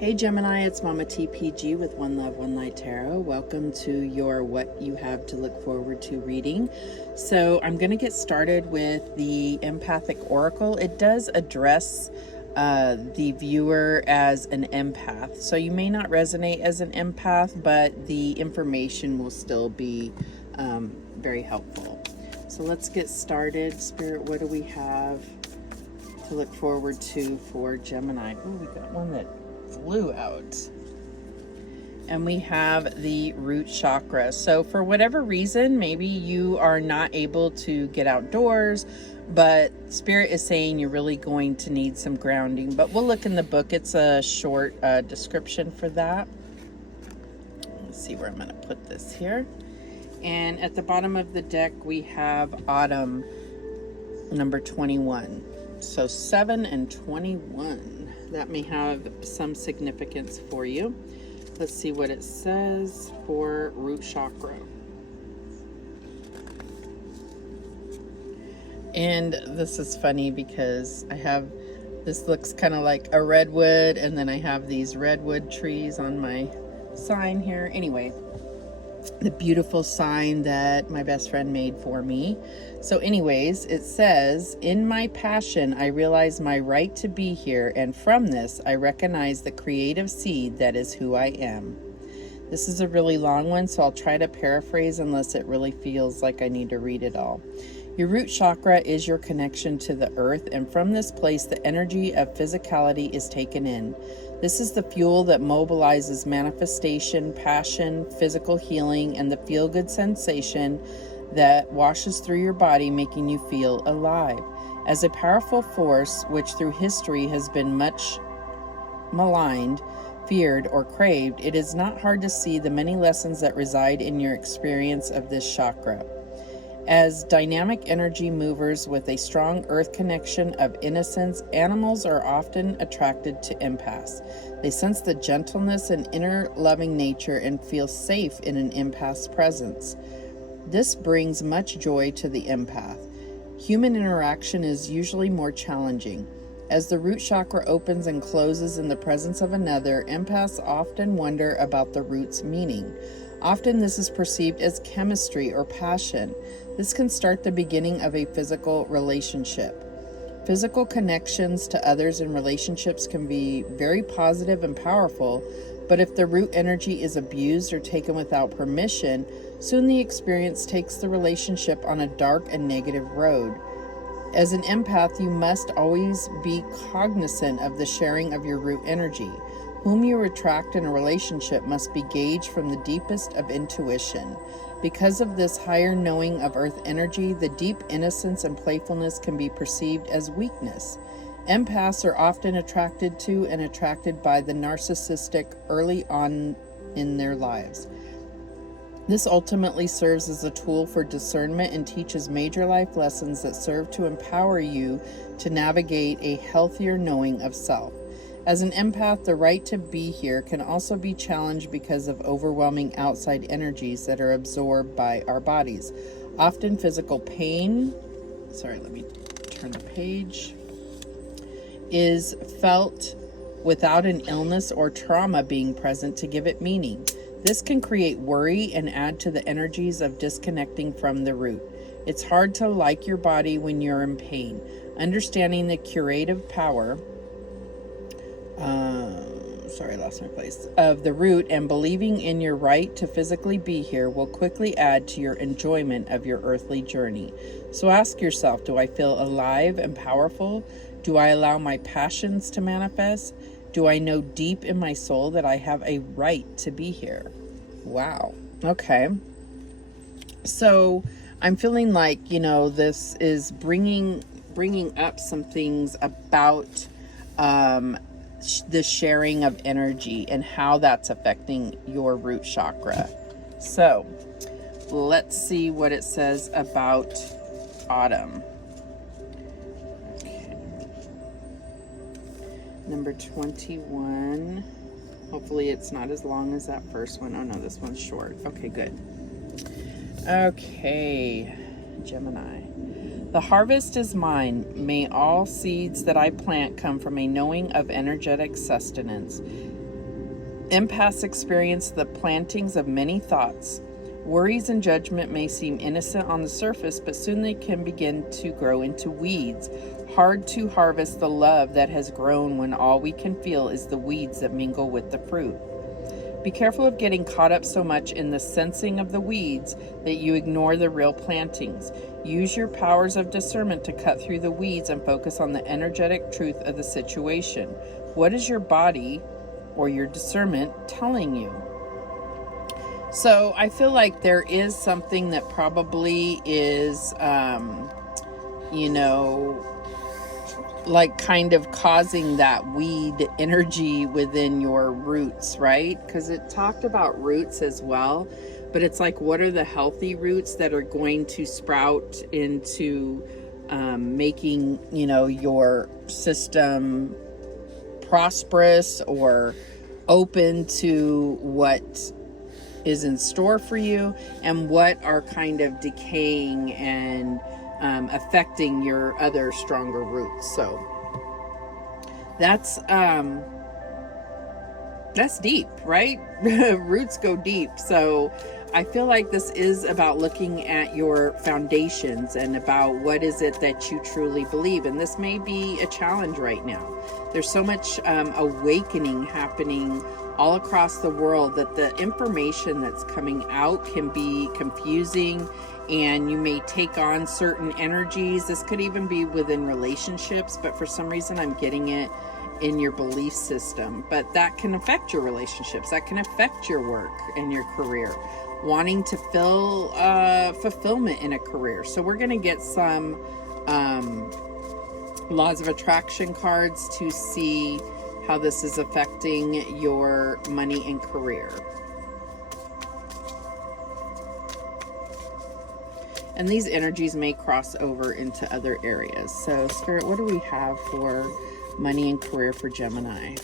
Hey Gemini, it's Mama TPG with One Love, One Light Tarot. Welcome to your What You Have to Look Forward to reading. So I'm going to get started with the Empathic Oracle. It does address the viewer as an empath. So you may not resonate as an empath, but the information will still be very helpful. So let's get started. Spirit, what do we have to look forward to for Gemini? Oh, we got one that flew out. And we have the root chakra. So for whatever reason, maybe you are not able to get outdoors, but Spirit is saying you're really going to need some grounding. But we'll look in the book. It's a short description for that. Let's see where I'm going to put this here. And at the bottom of the deck, we have Autumn, number 21. So 7 and 21. That may have some significance for you. Let's see what it says for root chakra. And this is funny because I have, this looks kind of like a redwood, and then I have these redwood trees on my sign here. Anyway, the beautiful sign that my best friend made for me. So anyways, it says, in my passion, I realize my right to be here, and from this, I recognize the creative seed that is who I am. This is a really long one, so I'll try to paraphrase unless it really feels like I need to read it all. Your root chakra is your connection to the earth, and from this place, the energy of physicality is taken in. This is the fuel that mobilizes manifestation, passion, physical healing, and the feel-good sensation that washes through your body, making you feel alive. As a powerful force, which through history has been much maligned, feared, or craved, it is not hard to see the many lessons that reside in your experience of this chakra. As dynamic energy movers with a strong earth connection of innocence, animals are often attracted to empaths. They sense the gentleness and inner loving nature and feel safe in an empath's presence. This brings much joy to the empath. Human interaction is usually more challenging. As the root chakra opens and closes in the presence of another, empaths often wonder about the root's meaning. Often this is perceived as chemistry or passion. This can start the beginning of a physical relationship. Physical connections to others in relationships can be very positive and powerful, but if the root energy is abused or taken without permission, soon the experience takes the relationship on a dark and negative road. As an empath, you must always be cognizant of the sharing of your root energy. Whom you attract in a relationship must be gauged from the deepest of intuition. Because of this higher knowing of earth energy, the deep innocence and playfulness can be perceived as weakness. Empaths are often attracted to and attracted by the narcissistic early on in their lives. This ultimately serves as a tool for discernment and teaches major life lessons that serve to empower you to navigate a healthier knowing of self. As an empath, the right to be here can also be challenged because of overwhelming outside energies that are absorbed by our bodies. Often physical pain, let me turn the page, is felt without an illness or trauma being present to give it meaning. This can create worry and add to the energies of disconnecting from the root. It's hard to like your body when you're in pain. Understanding the curative power of the root and believing in your right to physically be here will quickly add to your enjoyment of your earthly journey. So ask yourself, do I feel alive and powerful? Do I allow my passions to manifest? Do I know deep in my soul that I have a right to be here? Wow. Okay. So I'm feeling like, this is bringing up some things about the sharing of energy and how that's affecting your root chakra. So let's see what it says about autumn. Okay. Number 21. Hopefully it's not as long as that first one. Oh no, this one's short. Okay, good. Okay, Gemini. The harvest is mine. May all seeds that I plant come from a knowing of energetic sustenance. Empaths experience the plantings of many thoughts. Worries and judgment may seem innocent on the surface, but soon they can begin to grow into weeds. Hard to harvest the love that has grown when all we can feel is the weeds that mingle with the fruit. Be careful of getting caught up so much in the sensing of the weeds that you ignore the real plantings. Use your powers of discernment to cut through the weeds and focus on the energetic truth of the situation. What is your body or your discernment telling you? So I feel like there is something that probably is, like kind of causing that weed energy within your roots, right? Because it talked about roots as well, but it's like, what are the healthy roots that are going to sprout into making, your system prosperous or open to what is in store for you, and what are kind of decaying and affecting your other stronger roots. So that's deep, right? Roots go deep. So I feel like this is about looking at your foundations and about what is it that you truly believe. And this may be a challenge right now. There's so much awakening happening all across the world that the information that's coming out can be confusing, and you may take on certain energies. This could even be within relationships, but for some reason I'm getting it in your belief system. But that can affect your relationships. That can affect your work and your career. Wanting to feel fulfillment in a career. So we're going to get some laws of attraction cards to see how this is affecting your money and career. And these energies may cross over into other areas. So Spirit, what do we have for money and career for Gemini?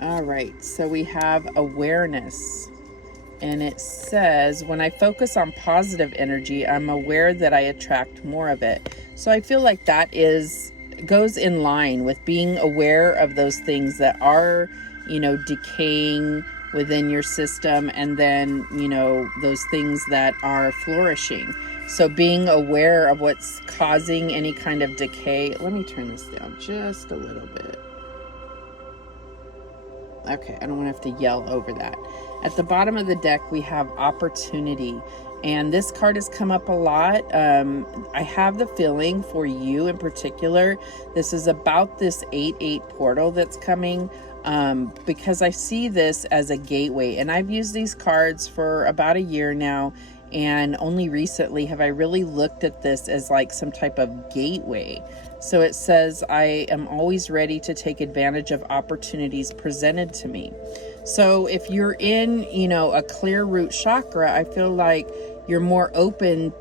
All right, so we have awareness. And it says, when I focus on positive energy, I'm aware that I attract more of it. So I feel like that goes in line with being aware of those things that are, decaying within your system, and then, those things that are flourishing. So being aware of what's causing any kind of decay. Let me turn this down just a little bit. Okay, I don't want to have to yell over that. At the bottom of the deck, we have opportunity. And this card has come up a lot. I have the feeling for you in particular, this is about this 8/8 portal that's coming, because I see this as a gateway. And I've used these cards for about a year now, and only recently have I really looked at this as like some type of gateway. So it says, I am always ready to take advantage of opportunities presented to me. So if you're in, a clear root chakra, I feel like you're more open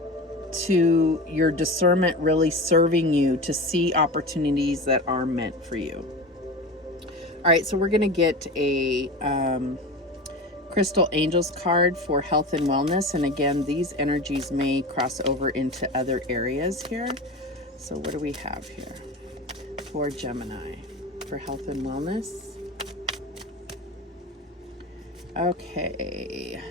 to your discernment really serving you to see opportunities that are meant for you. All right, so we're going to get a Crystal Angels card for health and wellness. And again, these energies may cross over into other areas here. So what do we have here for Gemini for health and wellness? Okay.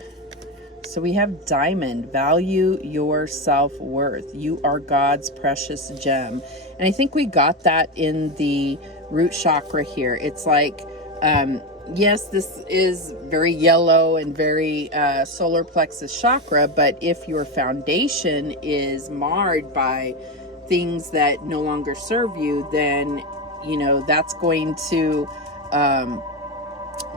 So we have Diamond, value your self-worth. You are God's precious gem. And I think we got that in the root chakra here. It's like, yes, this is very yellow and very solar plexus chakra, but if your foundation is marred by things that no longer serve you, then, that's going to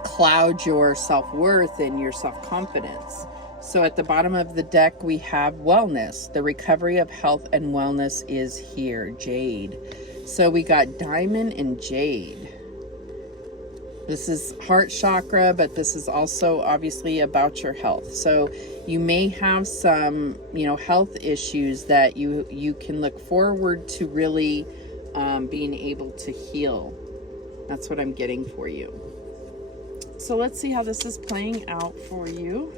cloud your self-worth and your self-confidence. So at the bottom of the deck, we have wellness. The recovery of health and wellness is here, Jade. So we got Diamond and Jade. This is heart chakra, but this is also obviously about your health. So you may have some, health issues that you can look forward to really being able to heal. That's what I'm getting for you. So let's see how this is playing out for you.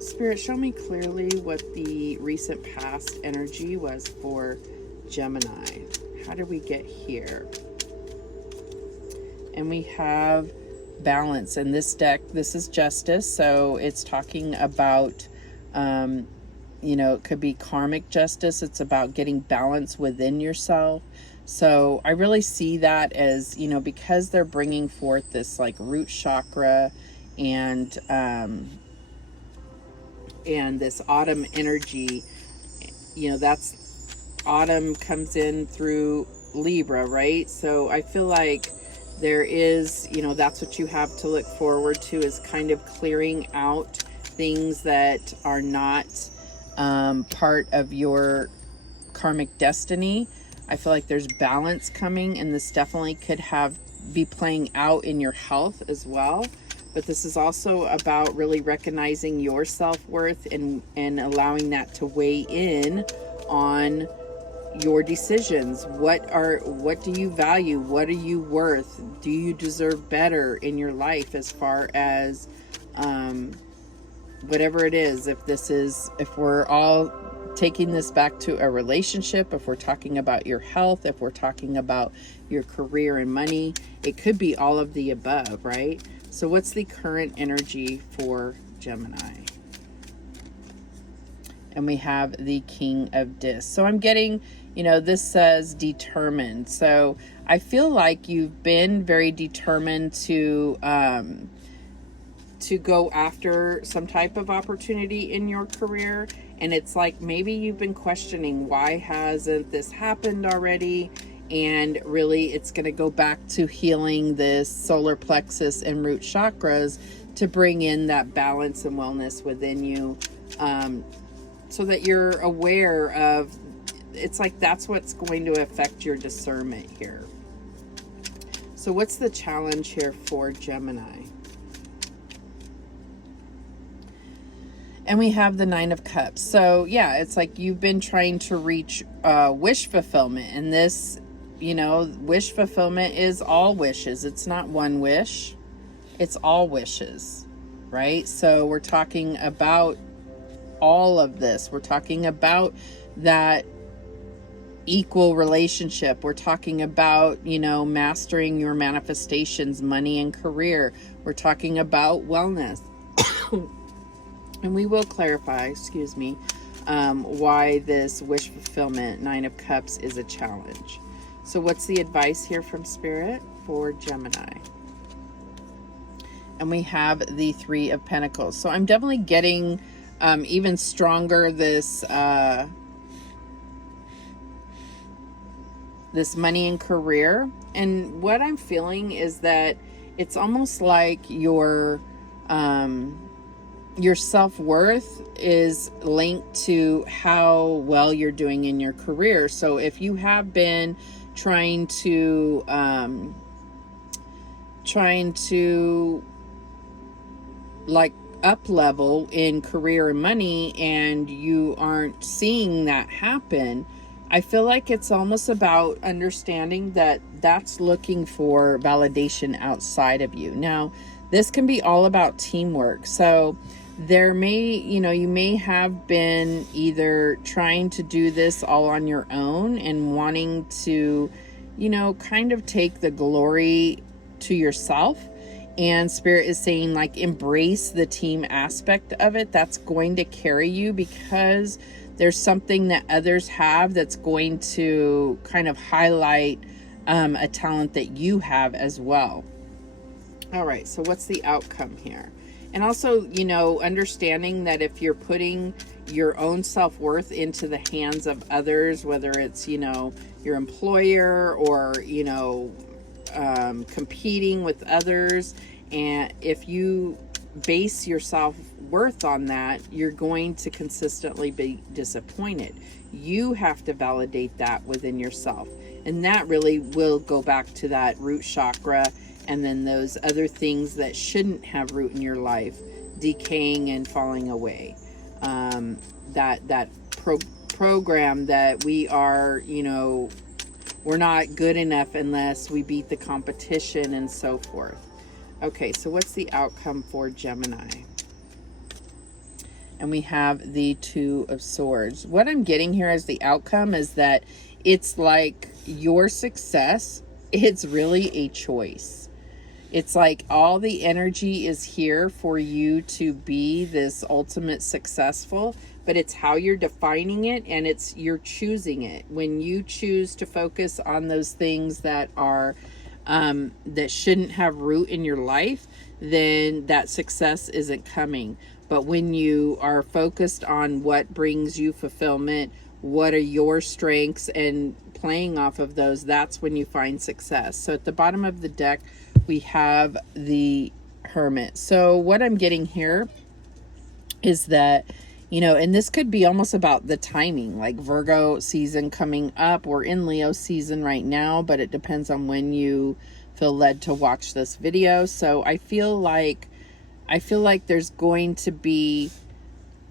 Spirit, show me clearly what the recent past energy was for Gemini. How did we get here? And we have balance. In this deck, this is justice. So it's talking about, you know, it could be karmic justice. It's about getting balance within yourself. So I really see that as, you know, because they're bringing forth this like root chakra and this autumn energy, you know, that's autumn comes in through Libra, right? So I feel like there is, you know, that's what you have to look forward to, is kind of clearing out things that are not part of your karmic destiny. I feel like there's balance coming, and this definitely could be playing out in your health as well. But this is also about really recognizing your self-worth and allowing that to weigh in on your decisions. What do you value? What are you worth? Do you deserve better in your life as far as whatever it is? If we're all taking this back to a relationship, if we're talking about your health, if we're talking about your career and money, it could be all of the above, right? So what's the current energy for Gemini? And we have the King of Discs. So I'm getting, you know, this says determined. So I feel like you've been very determined to go after some type of opportunity in your career. And it's like maybe you've been questioning, why hasn't this happened already? And really it's going to go back to healing this solar plexus and root chakras to bring in that balance and wellness within you, so that you're aware of, it's like that's what's going to affect your discernment here. So what's the challenge here for Gemini? And we have the Nine of Cups. So yeah, it's like you've been trying to reach wish fulfillment. And this, you know, wish fulfillment is all wishes. It's not one wish. It's all wishes, right? So we're talking about all of this. We're talking about that equal relationship. We're talking about, you know, mastering your manifestations, money and career. We're talking about wellness. And we will clarify, excuse me, why this wish fulfillment, Nine of Cups, is a challenge. So what's the advice here from Spirit for Gemini? And we have the Three of Pentacles. So I'm definitely getting even stronger this money and career. And what I'm feeling is that it's almost like your self-worth is linked to how well you're doing in your career. So if you have been trying to like up level in career and money, and you aren't seeing that happen, I feel like it's almost about understanding that that's looking for validation outside of you. Now, this can be all about teamwork. So there may, you know, you may have been either trying to do this all on your own and wanting to, you know, kind of take the glory to yourself. And Spirit is saying, like, embrace the team aspect of it. That's going to carry you, because there's something that others have that's going to kind of highlight a talent that you have as well. All right, so what's the outcome here? And also, you know, understanding that if you're putting your own self-worth into the hands of others, whether it's, you know, your employer or, you know, competing with others, and if you base your self-worth on that, you're going to consistently be disappointed. You have to validate that within yourself, and that really will go back to that root chakra, and then those other things that shouldn't have root in your life decaying and falling away. That program that we are, you know, we're not good enough unless we beat the competition and so forth. Okay, so what's the outcome for Gemini? And we have the Two of Swords. What I'm getting here as the outcome is that it's like your success, it's really a choice. It's like all the energy is here for you to be this ultimate successful, but it's how you're defining it, and it's you're choosing it. When you choose to focus on those things that are that shouldn't have root in your life, then that success isn't coming. But when you are focused on what brings you fulfillment, what are your strengths, and playing off of those, that's when you find success. So at the bottom of the deck, we have the Hermit. So what I'm getting here is that, you know, and this could be almost about the timing, like Virgo season coming up. We're in Leo season right now, but it depends on when you feel led to watch this video. So I feel like there's going to be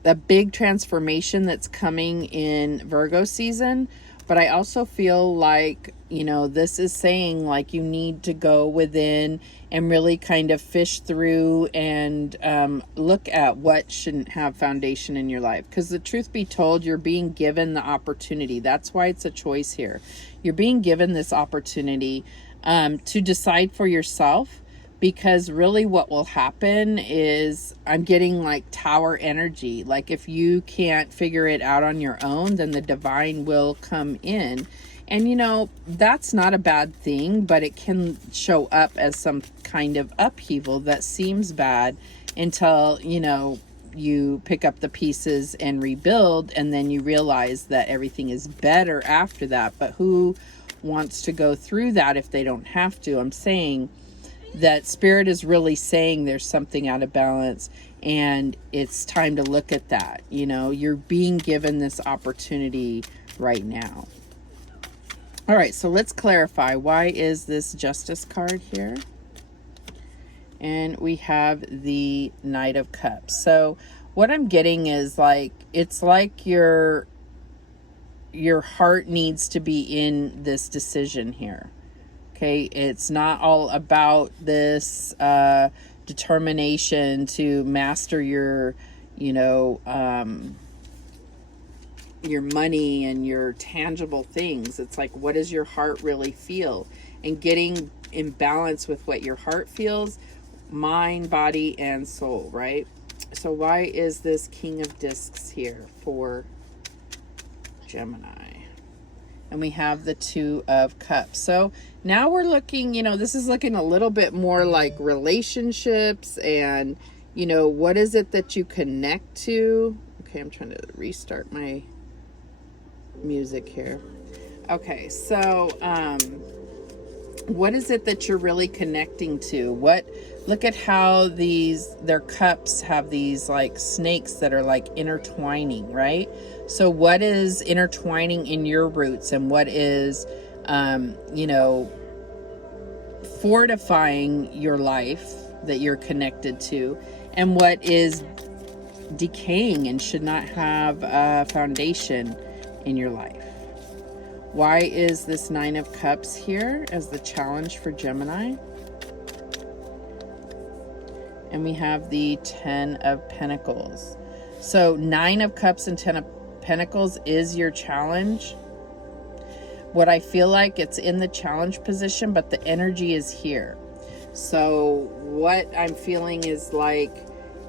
a big transformation that's coming in Virgo season. But I also feel like, you know, this is saying like you need to go within and really kind of fish through and look at what shouldn't have foundation in your life. Because the truth be told, you're being given the opportunity. That's why it's a choice here. You're being given this opportunity to decide for yourself. Because really what will happen is I'm getting like tower energy. Like if you can't figure it out on your own, then the divine will come in. And you know, that's not a bad thing, but it can show up as some kind of upheaval that seems bad until, you know, you pick up the pieces and rebuild, and then you realize that everything is better after that. But who wants to go through that if they don't have to? I'm saying that Spirit is really saying there's something out of balance, and it's time to look at that. You know, you're being given this opportunity right now. All right, so let's clarify. Why is this Justice card here? And we have the Knight of Cups. So what I'm getting is like, it's like your heart needs to be in this decision here. Okay, it's not all about this determination to master your, you know, your money and your tangible things. It's like, what does your heart really feel? And getting in balance with what your heart feels, mind, body, and soul, right? So why is this King of Discs here for Gemini? And we have the Two of Cups. So now we're looking, you know, this is looking a little bit more like relationships and, you know, what is it that you connect to? Okay, I'm trying to restart my music here. Okay, so what is it that you're really connecting to? Look at how their cups have these like snakes that are like intertwining, right? So what is intertwining in your roots, and what is, you know, fortifying your life that you're connected to, and what is decaying and should not have a foundation in your life? Why is this Nine of Cups here as the challenge for Gemini? And we have the Ten of Pentacles. So Nine of Cups and Ten of Pentacles is your challenge. What I feel like, it's in the challenge position, but the energy is here. So what I'm feeling is like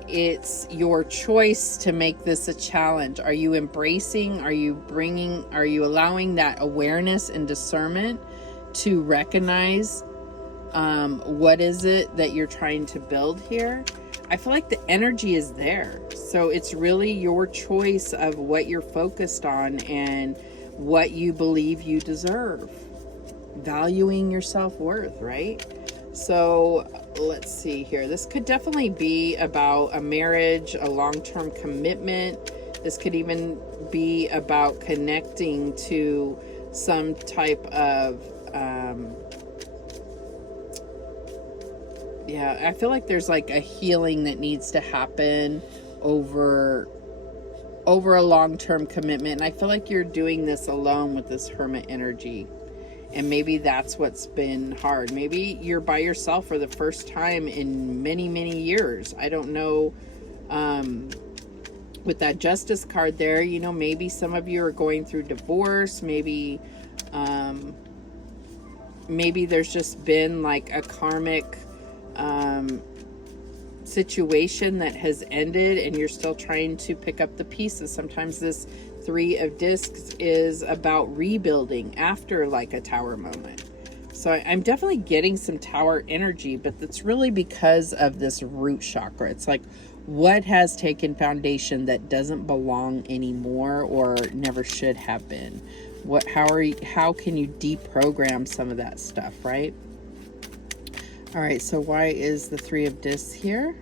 it's your choice to make this a challenge. Are you embracing, are you allowing that awareness and discernment to recognize what is it that you're trying to build here? I feel like the energy is there. So it's really your choice of what you're focused on and what you believe you deserve. Valuing your self-worth, right? So let's see here. This could definitely be about a marriage, a long-term commitment. This could even be about connecting to some type of yeah, I feel like there's like a healing that needs to happen over a long-term commitment. And I feel like you're doing this alone with this Hermit energy. And maybe that's what's been hard. Maybe you're by yourself for the first time in many, many years. I don't know. With that Justice card there, you know, maybe some of you are going through divorce. Maybe there's just been like a karmic situation that has ended and you're still trying to pick up the pieces. Sometimes this Three of Discs is about rebuilding after like a tower moment. So I'm definitely getting some tower energy, but that's really because of this root chakra. It's like what has taken foundation that doesn't belong anymore or never should have been. How can you deprogram some of that stuff, right? All right, so why is the Three of Discs here?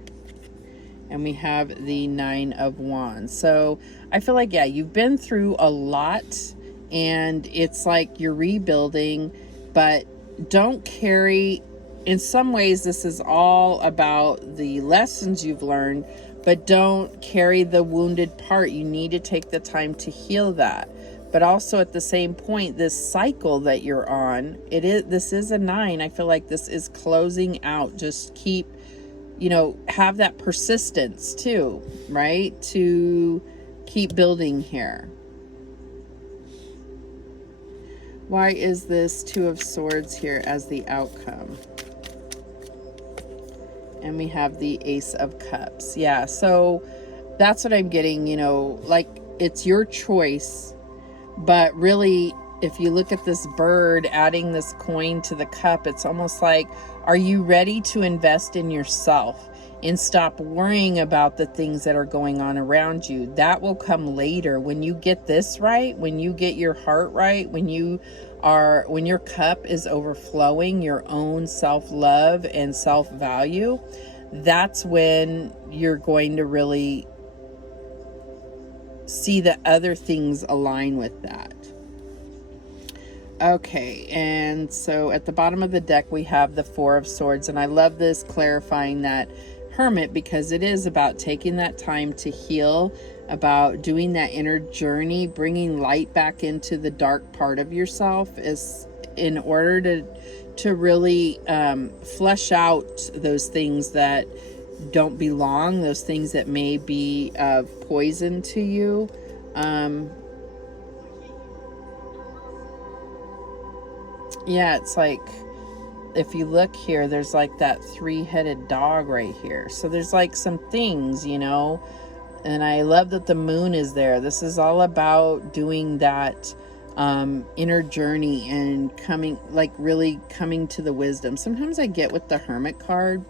And we have the Nine of Wands. So I feel like, yeah, you've been through a lot and it's like you're rebuilding, but don't carry, in some ways, this is all about the lessons you've learned, but don't carry the wounded part. You need to take the time to heal that. But also at the same point, this cycle that you're on, this is a 9. I feel like this is closing out. Just keep, have that persistence too, right? To keep building here. Why is this Two of Swords here as the outcome? And we have the Ace of Cups. Yeah, so that's what I'm getting, like it's your choice. But really, if you look at this bird adding this coin to the cup, it's almost like, are you ready to invest in yourself and stop worrying about the things that are going on around you? That will come later. When you get this right, when you get your heart right, when your cup is overflowing your own self-love and self-value, that's when you're going to really see the other things align with that. Okay, and so at the bottom of the deck we have the Four of Swords, and I love this clarifying that Hermit, because it is about taking that time to heal, about doing that inner journey, bringing light back into the dark part of yourself, is in order to really flesh out those things that don't belong, those things that may be of poison to you. Yeah, it's like, if you look here, there's like that three-headed dog right here. So there's like some things, and I love that the moon is there. This is all about doing that inner journey and really coming to the wisdom. Sometimes I get with the Hermit card,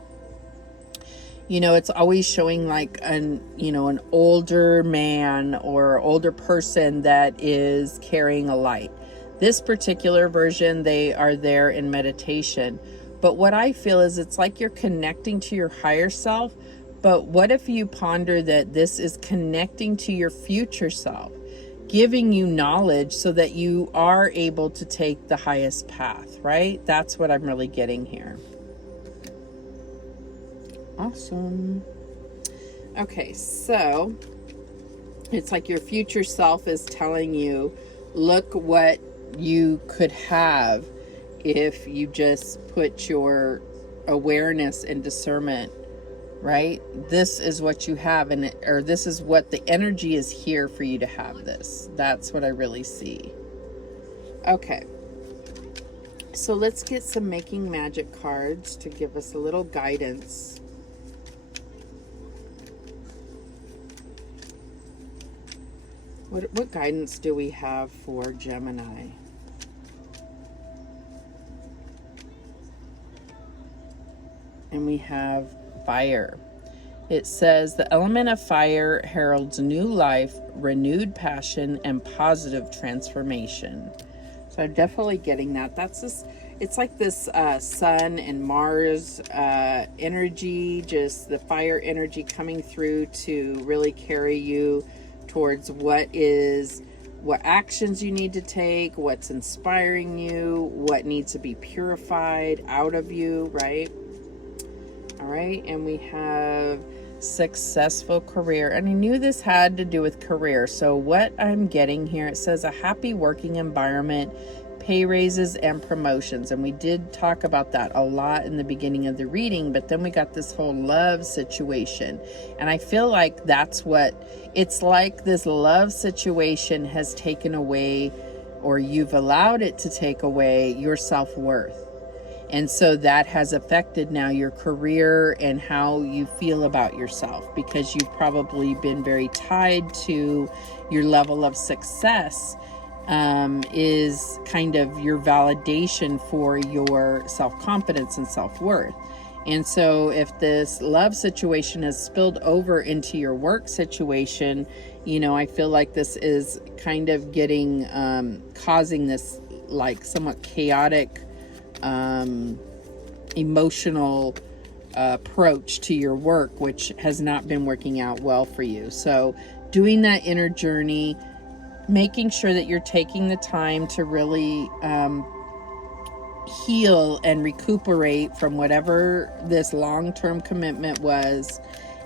it's always showing like an older man or older person that is carrying a light. This particular version, they are there in meditation. But what I feel is it's like you're connecting to your higher self. But what if you ponder that this is connecting to your future self, giving you knowledge so that you are able to take the highest path, right? That's what I'm really getting here. Awesome. Okay, so it's like your future self is telling you, look what you could have if you just put your awareness and discernment, right? This is what you have, or this is what the energy is here for you to have this. That's what I really see. Okay. So let's get some Making Magic cards to give us a little guidance. What guidance do we have for Gemini? And we have fire. It says the element of fire heralds new life, renewed passion, and positive transformation. So I'm definitely getting that. It's like this sun and Mars energy, just the fire energy coming through to really carry you towards what actions you need to take, what's inspiring you, what needs to be purified out of you, right? All right, and we have successful career, and I knew this had to do with career. So what I'm getting here, it says a happy working environment, pay raises, and promotions. And we did talk about that a lot in the beginning of the reading, but then we got this whole love situation. And I feel like that's what it's like. This love situation has taken away, or you've allowed it to take away, your self-worth. And so that has affected now your career and how you feel about yourself, because you've probably been very tied to your level of success, is kind of your validation for your self-confidence and self-worth. And so if this love situation has spilled over into your work situation, you know, I feel like this is kind of getting, causing this like somewhat chaotic, emotional approach to your work, which has not been working out well for you. So doing that inner journey, making sure that you're taking the time to really heal and recuperate from whatever this long-term commitment was,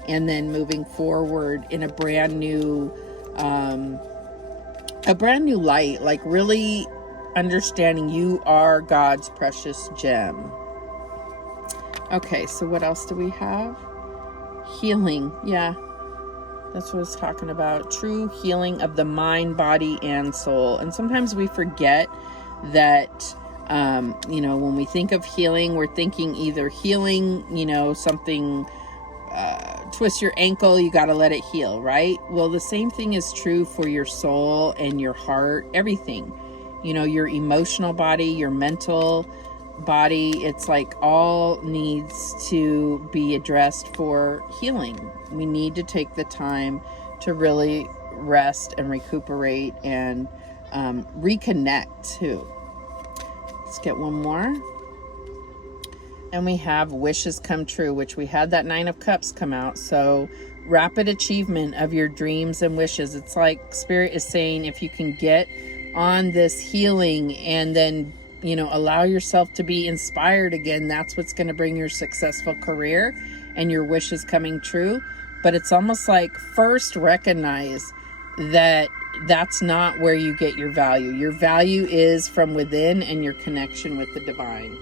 and then moving forward in a brand new light, like really understanding you are God's precious gem. Okay, so what else do we have? Healing. Yeah, that's what it's talking about. True healing of the mind, body, and soul. And sometimes we forget that, you know, when we think of healing, we're thinking either healing, you know, something, twist your ankle, you got to let it heal, right? Well, the same thing is true for your soul and your heart, everything. You know, your emotional body, your mental body, it's like all needs to be addressed for healing. We need to take the time to really rest and recuperate and reconnect too. Let's get one more. And we have wishes come true, which we had that 9 of Cups come out. So rapid achievement of your dreams and wishes. It's like Spirit is saying, if you can get on this healing and then, you know, allow yourself to be inspired again, that's what's going to bring your successful career and your wishes coming true. But it's almost like first recognize that that's not where you get your value. Your value is from within and your connection with the divine.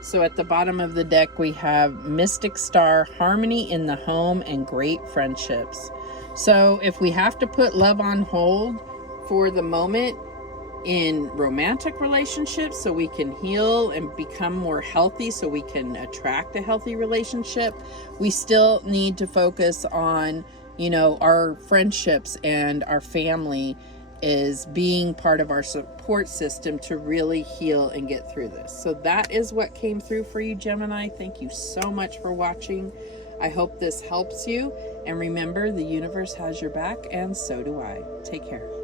So at the bottom of the deck, we have Mystic Star, harmony in the home, and great friendships. So if we have to put love on hold for the moment in romantic relationships so we can heal and become more healthy, so we can attract a healthy relationship, we still need to focus on, you know, our friendships and our family is being part of our support system to really heal and get through this. So that is what came through for you, Gemini. Thank you so much for watching. I hope this helps you. And remember, the universe has your back, and so do I. Take care.